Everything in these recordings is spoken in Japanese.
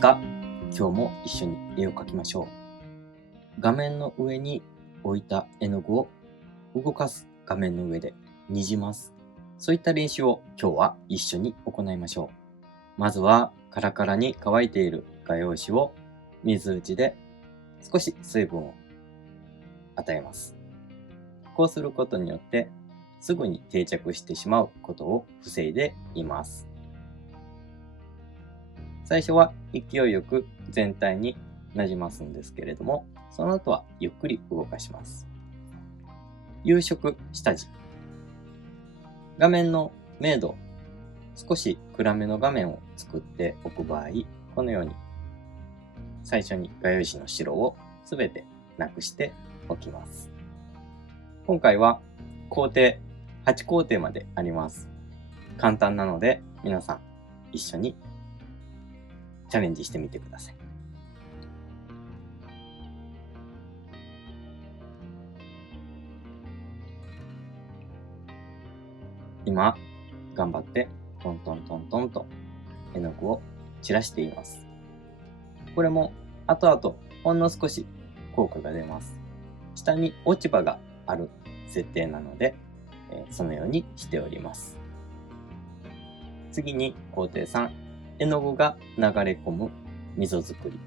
ますか？今日も一緒に絵を描きましょう。画面の上に置いた絵の具を動かす画面の上でにじます。そういった練習を今日は一緒に行いましょう。まずはカラカラに乾いている画用紙を水打ちで少し水分を与えます。こうすることによってすぐに定着してしまうことを防いでいます。最初は勢いよく全体になじますんですけれども、その後はゆっくり動かします。有色下地。画面の明度、少し暗めの画面を作っておく場合、このように最初に画用紙の白をすべてなくしておきます。今回は工程8工程まであります。簡単なので皆さん一緒にチャレンジしてみてください。今、頑張ってトントントントンと絵の具を散らしています。これも後々ほんの少し効果が出ます。下に落ち葉がある設定なので、そのようにしております。次に工程3、絵の具が流れ込む溝作り。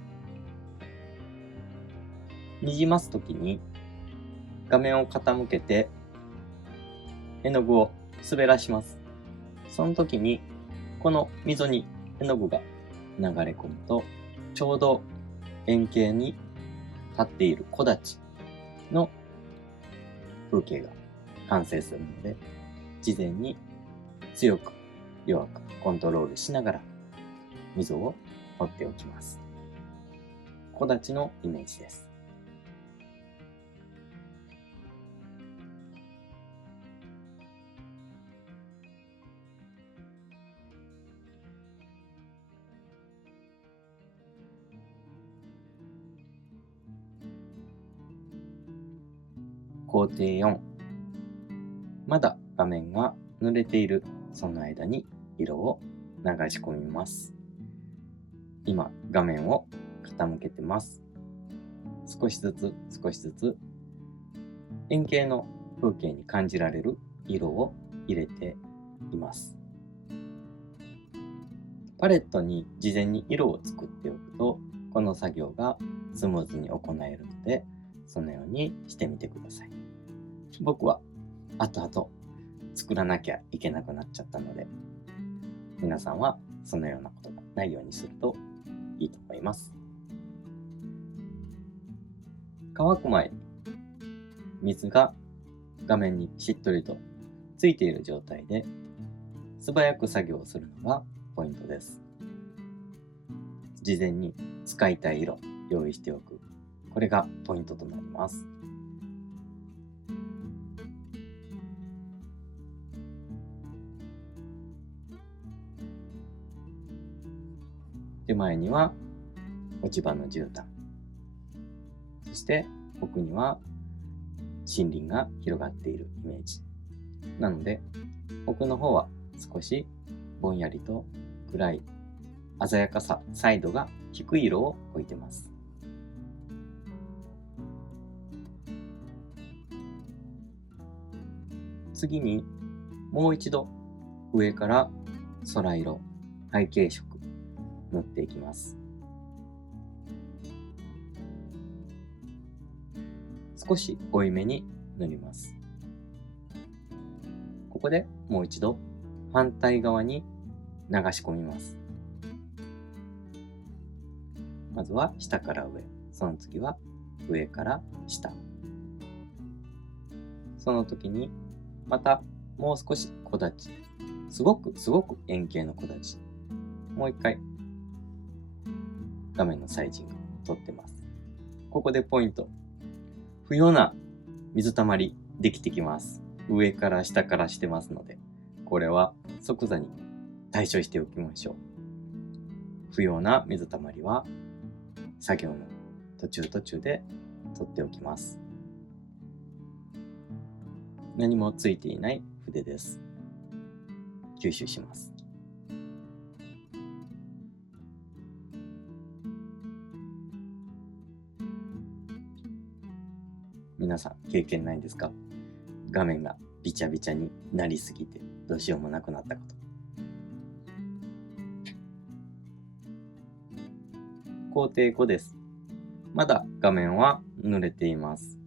にじますときに画面を傾けて絵の具を滑らします。その時にこの溝に絵の具が流れ込むと、ちょうど円形に立っている木立の風景が完成するので、事前に強く弱くコントロールしながら溝を彫っておきます。木立のイメージです。工程4、まだ画面が濡れているその間に色を流し込みます。今画面を傾けてます。少しずつ少しずつ円形の風景に感じられる色を入れています。パレットに事前に色を作っておくと、この作業がスムーズに行えるので、そのようにしてみてください。僕は後々作らなきゃいけなくなっちゃったので、皆さんはそのようなことがないようにするといいと思います。乾く前に水が画面にしっとりとついている状態で素早く作業をするのがポイントです。事前に使いたい色用意しておく。これがポイントとなります。手前には落ち葉の絨毯。そして奥には森林が広がっているイメージ。なので奥の方は少しぼんやりと暗い鮮やかさ、彩度が低い色を置いてます。次にもう一度上から空色、背景色塗っていきます。少し濃いめに塗ります。ここでもう一度反対側に流し込みます。まずは下から上、その次は上から下。その時にまたもう少し木立ち、すごく円形の木立ち、もう一回画面のサイジング撮ってます。ここでポイント、不要な水たまりできてきます。上から下からしてますので、これは即座に対処しておきましょう。不要な水たまりは作業の途中で取っておきます。何もついていない筆です。吸収します。皆さん経験ないですか？画面がビチャビチャになりすぎてどうしようもなくなったこと。工程5です。まだ画面は濡れています。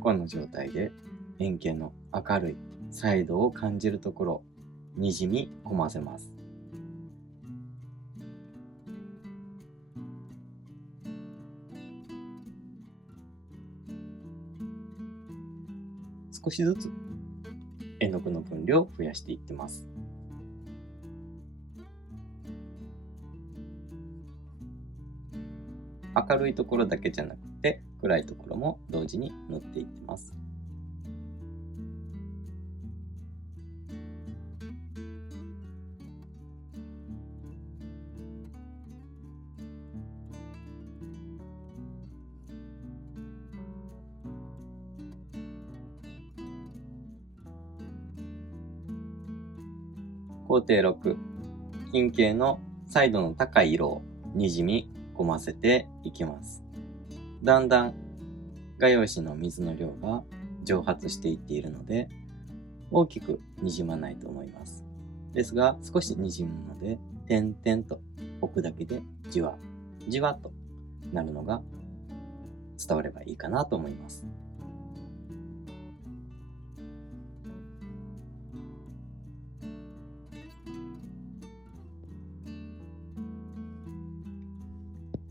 この状態で円形の明るいサイドを感じるところをにじみ込ませます。少しずつ絵の具の分量を増やしていってます。明るいところだけじゃなくて暗いところも同時に塗っていってます。工程6、近景のサイドの高い色をにじみ込ませていきます。だんだん画用紙の水の量が蒸発していっているので、大きくにじまないと思います。ですが、少しにじむので、点々と置くだけでじわじわとなるのが伝わればいいかなと思います。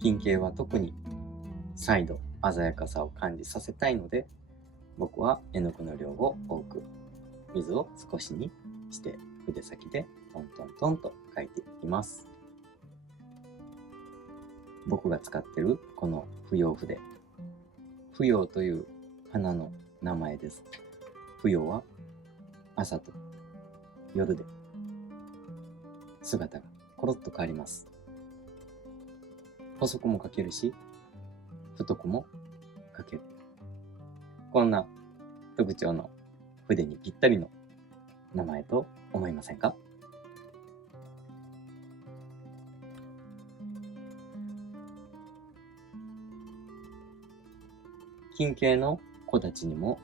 近景は特に再度鮮やかさを感じさせたいので、僕は絵の具の量を多く、水を少しにして筆先でトントントンと描いていきます。僕が使っているこの芙蓉筆、芙蓉という花の名前です。芙蓉は朝と夜で姿がコロッと変わります。細くも描けるし、太くも描ける。こんな特徴の筆にぴったりの名前と思いませんか？近景の木立にも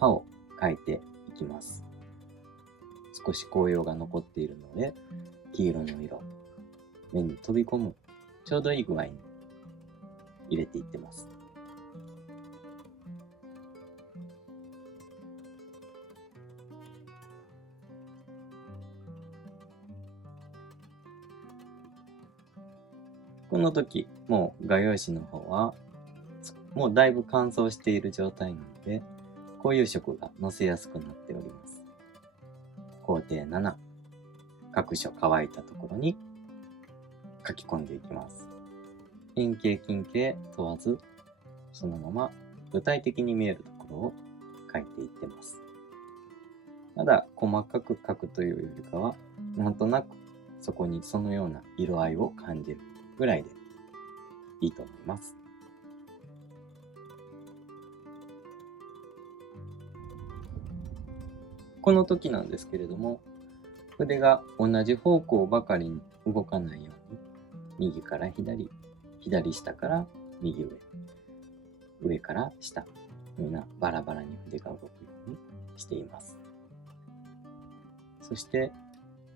葉を描いていきます。少し紅葉が残っているので、黄色の色、目に飛び込むちょうどいい具合に入れていってます。この時、もう画用紙の方はもうだいぶ乾燥している状態なので、固有色がのせやすくなっております。工程7、各所乾いたところに書き込んでいきます。円形、近景問わず、そのまま具体的に見えるところを書いていってます。まだ細かく書くというよりかは、なんとなくそこにそのような色合いを感じるぐらいでいいと思います。この時なんですけれども、筆が同じ方向ばかりに動かないように、右から左、左下から右上、上から下のようなバラバラに筆が動くようにしています。そして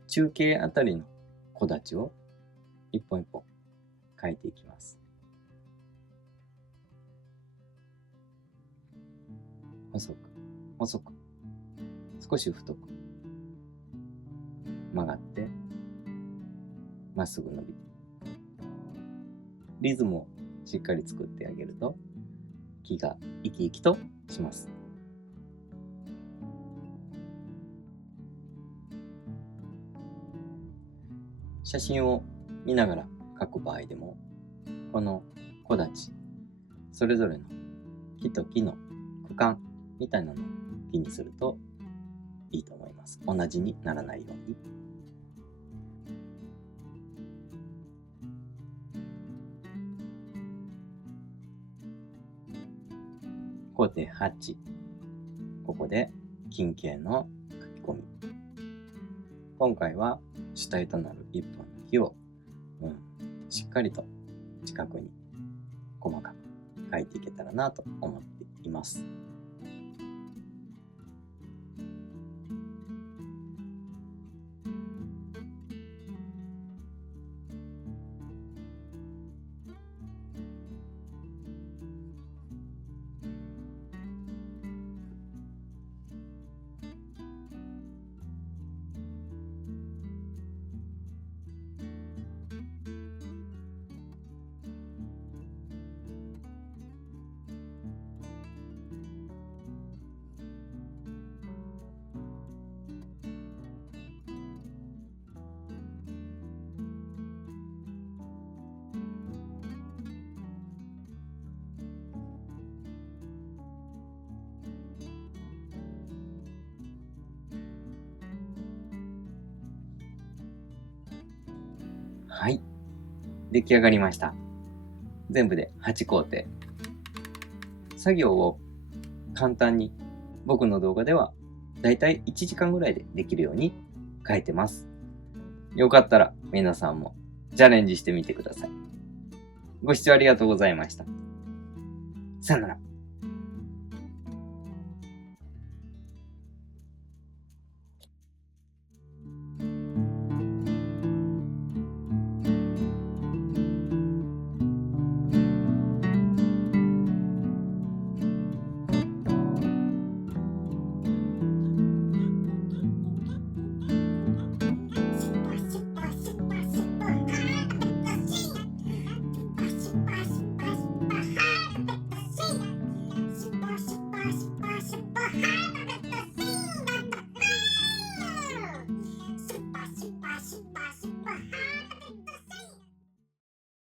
中継あたりの木立を一本一本描いていきます。細く、細く、少し太く、曲がって、まっすぐ伸びて。リズムをしっかり作ってあげると、木が生き生きとします。写真を見ながら描く場合でも、この木立、それぞれの木と木の区間みたいなのを気にするといいと思います。同じにならないように。工程8、ここで近景の書き込み。今回は主体となる一本の木を、しっかりと近くに細かく描いていけたらなと思っています。はい。出来上がりました。全部で8工程。作業を簡単に僕の動画ではだいたい1時間ぐらいでできるように書いてます。よかったら皆さんもチャレンジしてみてください。ご視聴ありがとうございました。さよなら。